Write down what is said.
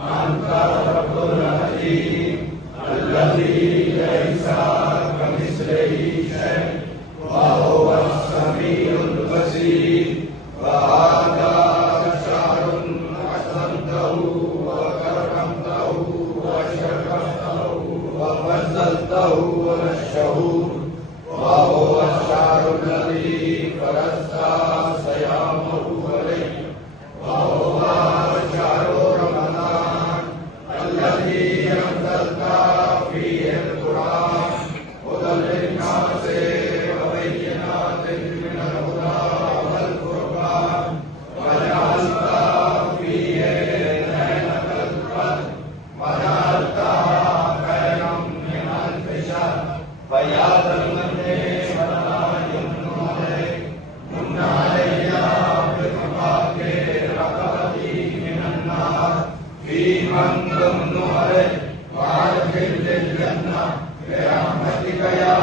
أنت رب العليم الذي ليس كمثله شيء وهو السميع البصير. وهذا شهر أحسنته وكرمته وشكرته وفضلته على الشهور، وهو الشهر الذي فرضت صيامه عليه، وهو شهر رمضان الذي أنزلت فيه القرآن هدى للناس وبينات من الهدى والفرقان، وجعلت فيه ليلة القدر وجعلتها خيرا من ألف شهر. فيا ذا المن ولا يمن عليك من علي بقضاء رقبتي من النار في من تمن عليه وأدخل الجنة برحمتك يا